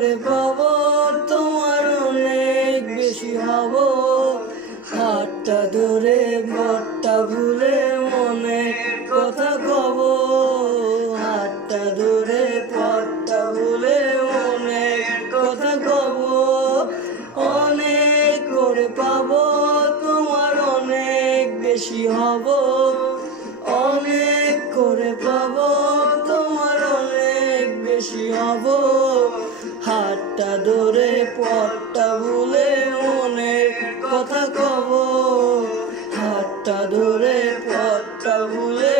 করে পাবো তোমার অনেক বেশি হব। হাতটা ধরে বটটা ভুলে মনে কথা কব। হাতটা ধরে পথটা ভুলে মনে কথা কব। অনেক করে পাবো তোমার অনেক বেশি হব। অনেক করে পাবো তোমার অনেক বেশি হব। হাতটা ধরে পথটা ভুলে মনে কথা কব। হাতটা ধরে পথটা ভুলে